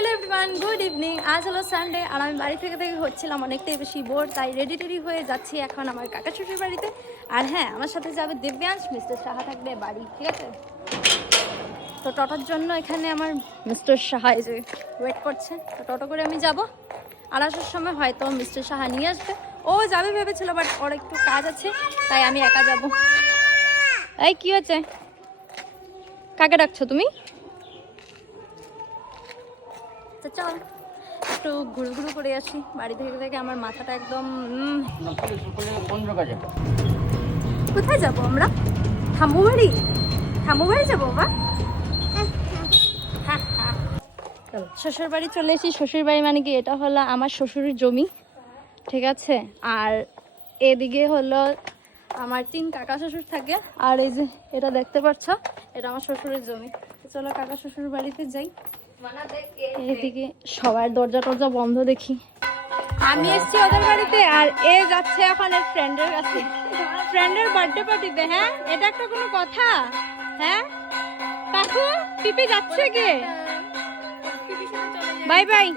Hello everyone, good evening. আজ হলো Sunday আর আমি বাড়ি থেকে হচ্ছিলাম অনেকটাই বেশি বোর, তাই রেডি টেডি হয়ে যাচ্ছি এখন আমার কাকা শ্বশুর বাড়িতে। আর হ্যাঁ, আমার সাথে যাবে দিব্যাংশ, মিস্টার সাহা থাকবে বাড়ি, ঠিক আছে? তো টোটোর জন্য এখানে আমার মিস্টার সাহা এই যে ওয়েট করছে, তো টোটো করে আমি যাব। আর আসার সময় হয়তো মিস্টার সাহা নিয়ে আসবে। ও যাবে ভেবেছিল, বাট ওর একটু কাজ আছে, তাই আমি একা যাব। এই কি হচ্ছে? কাকে ডাকছো তুমি? চল একটু ঘুরু ঘুরু করে আসি। বাড়ি থেকে থেকে আমার মাথাটা একদম কোথায় যাবো আমরা? ঠাম্মু বাড়ি? ঠাম্মু বাড়ি যাবো বা? শ্বশুর বাড়ি চলে এসেছি। শ্বশুর বাড়ি মানে কি, এটা হলো আমার শ্বশুরের জমি, ঠিক আছে? আর এদিকে হলো আমার 3 কাকা শ্বশুর থাকে। আর এই যে এটা দেখতে পাচ্ছ, এটা আমার শ্বশুরের জমি। চলো কাকা শ্বশুর বাড়িতে যাই। এদিকে সবার দরজা টরজা বন্ধ দেখি। আমি এসছি ওদের বাড়িতে আর এ যাচ্ছে এখন এর ফ্রেন্ডের কাছে, ফ্রেন্ডের বার্থডে পার্টিতে। হ্যাঁ, এটা একটা কোনো কথা? হ্যাঁ কাকু, পিপি যাচ্ছে কে? Bye bye.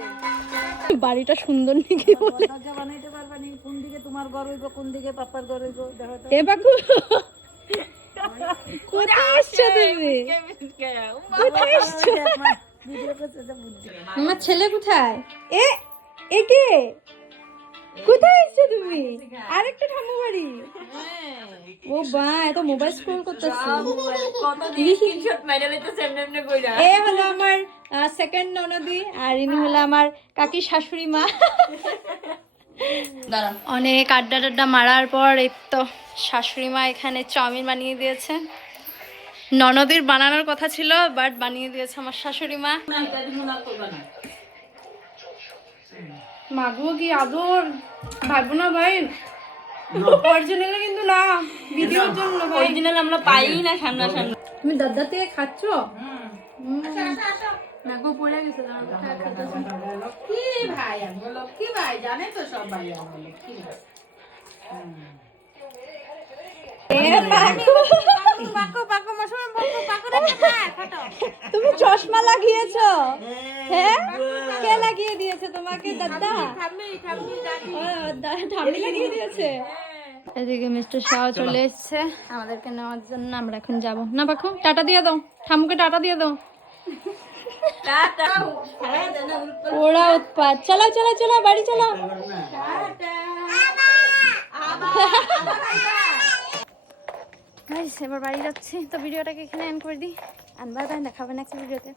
বাড়িটা সুন্দর নাকি বলে বানাইতে পারবা নি? কোন দিকে তোমার ঘর হইব, কোন দিকে পাপার ঘর হইব? দেখো তো। এ বাকু, কোথায় আসছো তুমি? কোথায় আসছো? আমার ছেলে কোথায়? এ একে কোথায় এসছো তুমি? আরেকটা ঠাম্মু বাড়ি? ও বা, এত মোবাইল স্ক্রল করতেছে। এ হলো আমার সেকেন্ড ননদি, আর ইনি হলো আমার কাকি শাশুড়ি মা। অনেক আড্ডা টাড্ডা মারার পর এই তো শাশুড়ি মা এখানে চাউমিন বানিয়ে দিয়েছে। ননদির বানানোর কথা ছিল, বাট বানিয়ে দিয়েছে আমার শাশুড়ি মা। মাগো কি আদর! ভাববো না ভাই, অরিজিনাল কিন্তু না, ভিডিওর জন্য। অরিজিনাল আমরা পাই না সামনাসামনি। তুমি দাদা থেকে খাচ্ছ? নাগো পড়ে গেছে। কি ভাই বলো, কি ভাই জানে তো সব ভাই বলো কি ভাই। তুমি চশমা লাগিয়েছো? হ্যাঁ, কে লাগিয়ে দিয়েছে তোমাকে? দাদা ঠাম্মি লাগিয়ে দিয়েছে। এদিকে মিস্টার শাহ চলে এসছে আমাদেরকে নেওয়ার জন্য। আমরা এখন যাব না। বাকু, টাটা দিয়ে দাও, ঠাম্মুকে টাটা দিয়ে দাও। ওরা উৎপাত। চলো চলো চলো, বাড়ি চলো। এবার বাড়ি যাচ্ছি। তো ভিডিওটাকে এখানে এন্ড করে দিই। বাই বাই, দেখাবেন নেক্সট ভিডিওতে।